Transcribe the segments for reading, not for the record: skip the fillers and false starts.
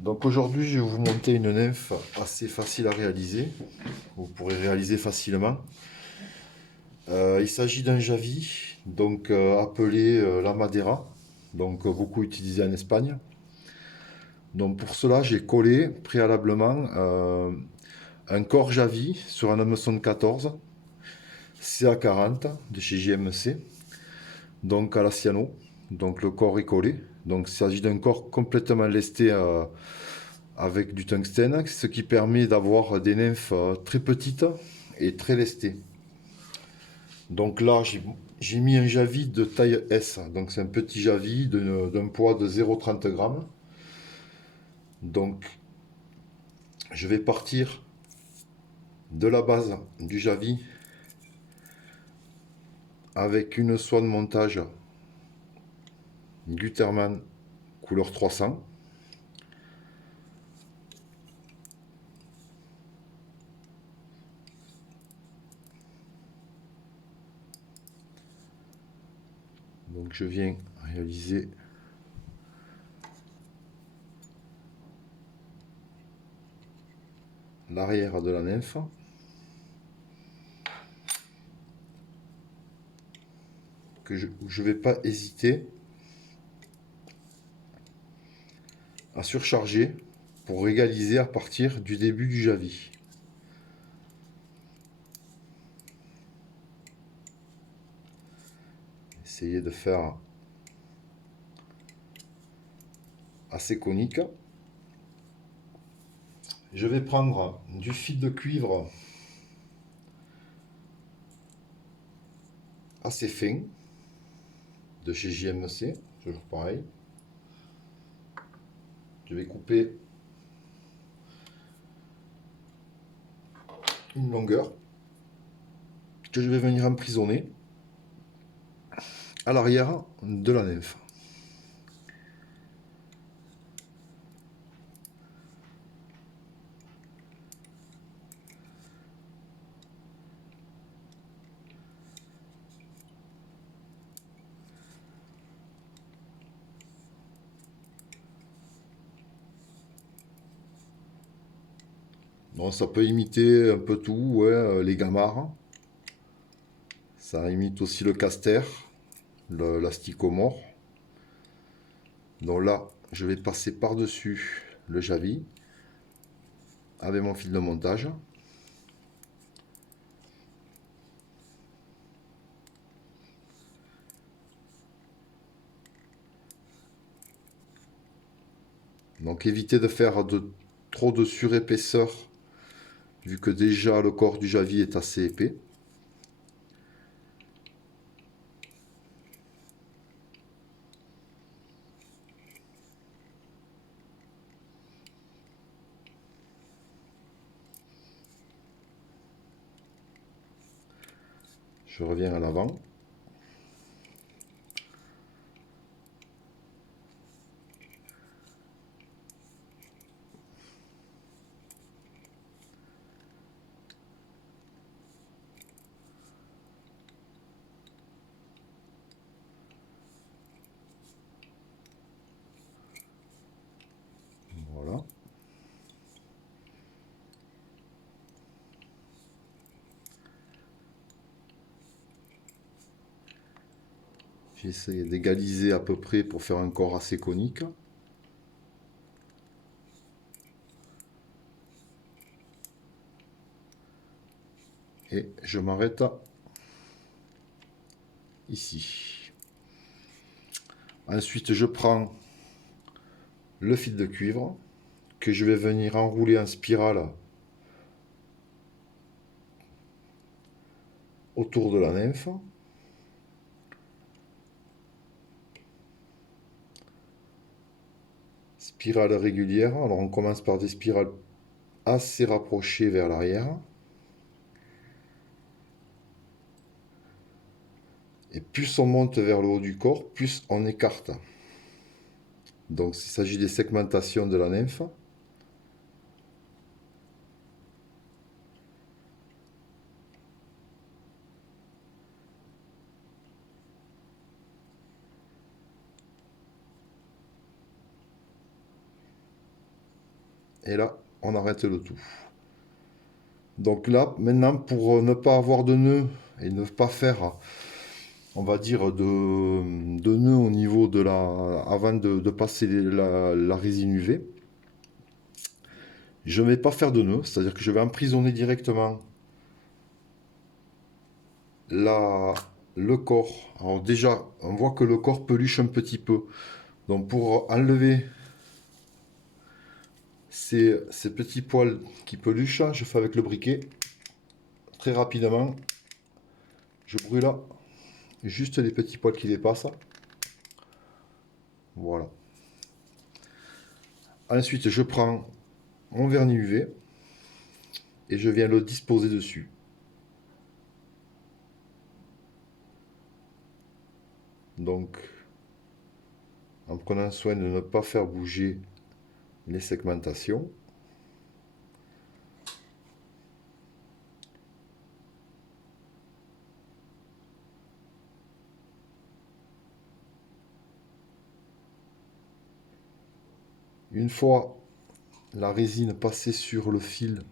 Donc aujourd'hui, je vais vous monter une nymphe assez facile à réaliser. Vous pourrez réaliser facilement. Il s'agit d'un javi, donc appelé la Madeira, donc beaucoup utilisé en Espagne. Donc pour cela, j'ai collé préalablement un corps javi sur un hameçon de 14 CA40 de chez JMC, donc à la cyano. Donc le corps est collé. Donc il s'agit d'un corps complètement lesté avec du tungstène, ce qui permet d'avoir des nymphes très petites et très lestées. Donc là, j'ai mis un javi de taille S. Donc c'est un petit javi d'un poids de 0,30 grammes. Donc je vais partir de la base du javi avec une soie de montage Gutermann couleur 300. Donc je viens réaliser l'arrière de la nymphe. Je ne vais pas hésiter à surcharger pour égaliser à partir du début du javi. Essayer de faire assez conique. Je vais prendre du fil de cuivre assez fin de chez JMC, toujours pareil. Je vais couper une longueur que je vais venir emprisonner à l'arrière de la nymphe. Donc ça peut imiter un peu tout, ouais, les gamarres. Ça imite aussi le caster, l'asticomore. Donc là, je vais passer par-dessus le javi avec mon fil de montage. Donc évitez de faire trop de surépaisseur vu que déjà le corps du javi est assez épais. Je reviens à l'avant. Voilà. J'essaie d'égaliser à peu près pour faire un corps assez conique. Et je m'arrête ici. Ensuite, je prends le fil de cuivre que je vais venir enrouler en spirale autour de la nymphe. Spirale régulière. Alors on commence par des spirales assez rapprochées vers l'arrière. Et plus on monte vers le haut du corps, plus on écarte. Donc il s'agit des segmentations de la nymphe. et là, on arrête le tout. Donc là, maintenant, pour ne pas avoir de nœud et ne pas faire, on va dire, de nœud au niveau de la... avant de passer la résine UV, je ne vais pas faire de nœud, c'est-à-dire que je vais emprisonner directement le corps. Alors déjà, on voit que le corps peluche un petit peu. Donc pour enlever ces petits poils qui peluchent, je fais avec le briquet. Très rapidement, je brûle juste les petits poils qui dépassent. Voilà. Ensuite, je prends mon vernis UV et je viens le disposer dessus. Donc, en prenant soin de ne pas faire bouger les segmentations. Une fois la résine passée sur le fil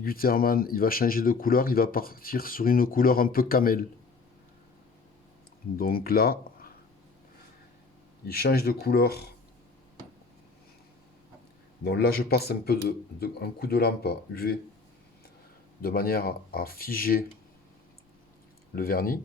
Gutermann, il va changer de couleur, il va partir sur une couleur un peu camel. Donc là, il change de couleur. Donc là, je passe un peu un coup de lampe UV de manière à figer le vernis.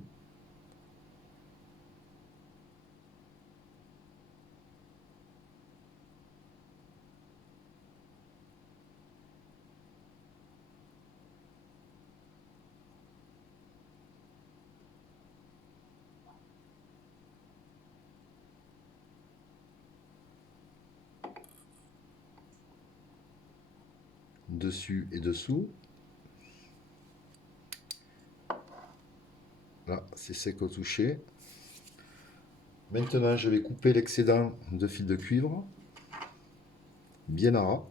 Dessus et dessous. Là, c'est sec au toucher. Maintenant, je vais couper l'excédent de fil de cuivre, bien à ras.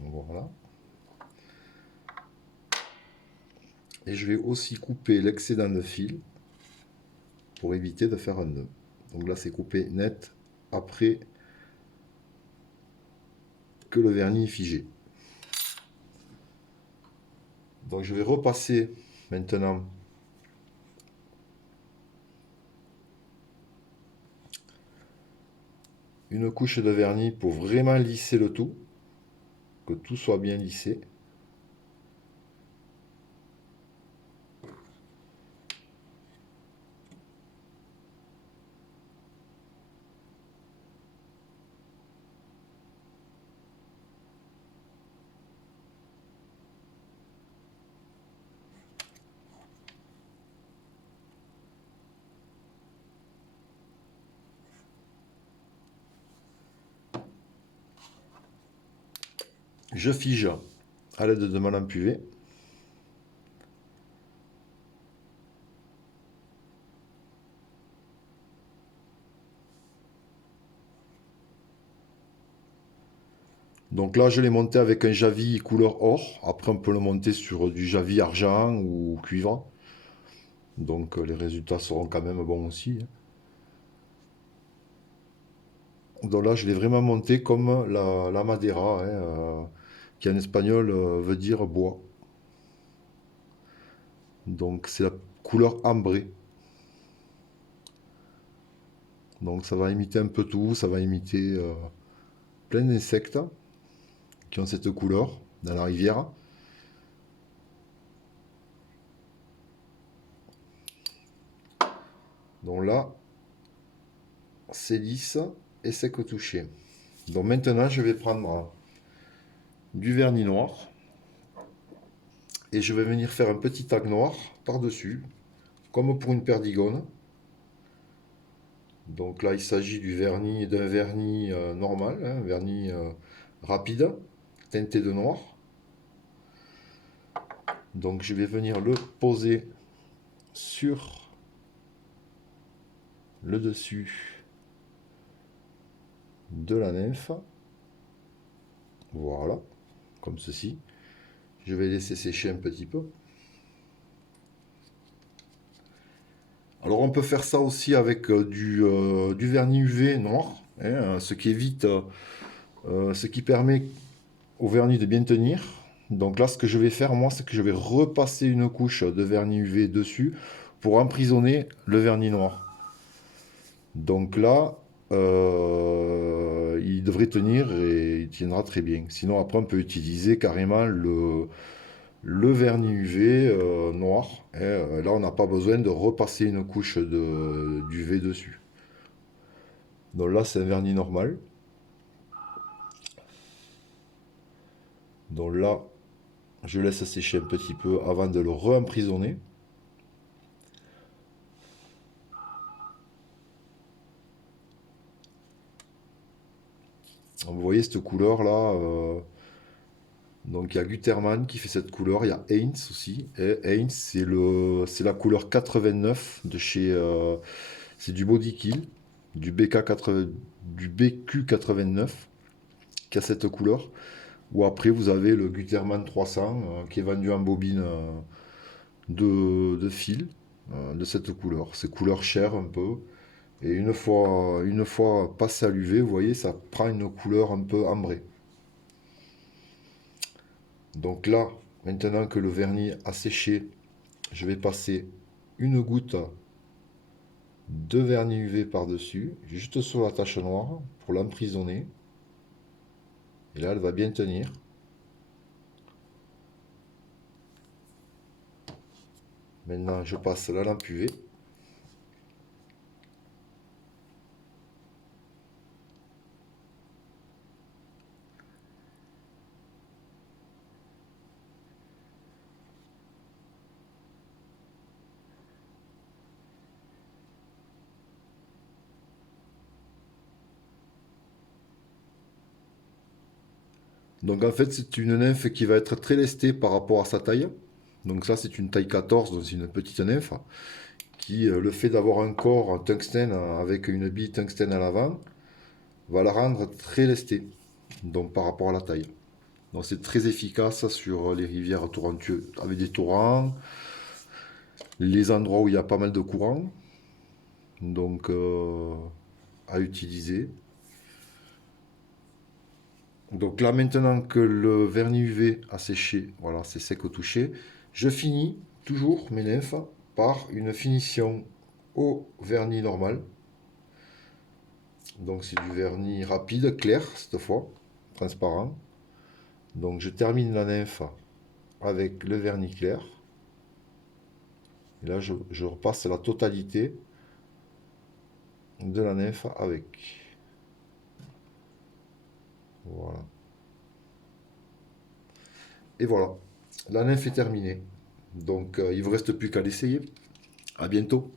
Voilà. Et je vais aussi couper l'excédent de fil pour éviter de faire un nœud. Donc là, c'est coupé net après que le vernis est figé. Donc je vais repasser maintenant une couche de vernis pour vraiment lisser le tout, que tout soit bien lissé. Je fige à l'aide de ma lampe UV. Donc là, je l'ai monté avec un Javis couleur or. Après, on peut le monter sur du Javis argent ou cuivre. Donc les résultats seront quand même bons aussi, hein. Donc là, je l'ai vraiment monté comme la Madeira, hein, qui en espagnol veut dire bois. Donc c'est la couleur ambrée. Donc ça va imiter un peu tout, ça va imiter plein d'insectes qui ont cette couleur dans la rivière. Donc là, c'est lisse et sec au toucher. Donc maintenant, je vais prendre du vernis noir et je vais venir faire un petit tag noir par-dessus, comme pour une perdigone. Donc là, il s'agit d'un vernis normal, hein, un vernis rapide, teinté de noir. Donc je vais venir le poser sur le dessus de la nymphe. Voilà, comme ceci. Je vais laisser sécher un petit peu. Alors on peut faire ça aussi avec du vernis UV noir, hein, ce qui évite, ce qui permet au vernis de bien tenir. Donc là, ce que je vais faire, moi, c'est que je vais repasser une couche de vernis UV dessus pour emprisonner le vernis noir. Donc là, il devrait tenir et il tiendra très bien. Sinon, après, on peut utiliser carrément le vernis UV noir. Là, on n'a pas besoin de repasser une couche d'UV dessus. Donc là, c'est un vernis normal. Donc là, je laisse sécher un petit peu avant de le re-emprisonner. Vous voyez cette couleur là, donc il y a Gutermann qui fait cette couleur, il y a Heinz aussi. Et Heinz c'est la couleur 89 de chez c'est du Body Kill, du BQ89 qui a cette couleur. Ou après vous avez le Gutermann 300 qui est vendu en bobine de fil de cette couleur. C'est couleur chair un peu. Et une fois passé à l'UV, vous voyez, ça prend une couleur un peu ambrée. Donc là, maintenant que le vernis a séché, je vais passer une goutte de vernis UV par-dessus, juste sur la tache noire, pour l'emprisonner. Et là, elle va bien tenir. Maintenant, je passe la lampe UV. Donc en fait, c'est une nymphe qui va être très lestée par rapport à sa taille. Donc ça, c'est une taille 14, donc c'est une petite nymphe, qui, le fait d'avoir un corps en tungstène avec une bille tungstène à l'avant, va la rendre très lestée, donc par rapport à la taille. Donc c'est très efficace sur les rivières torrentueuses, avec des torrents, les endroits où il y a pas mal de courant, donc à utiliser. Donc là maintenant que le vernis UV a séché, voilà c'est sec au toucher, je finis toujours mes nymphes par une finition au vernis normal. Donc c'est du vernis rapide, clair cette fois, transparent. Donc je termine la nymphe avec le vernis clair. Et là je repasse la totalité de la nymphe avec. Voilà. Et voilà, la nymphe est terminée. Donc il ne vous reste plus qu'à l'essayer. À bientôt.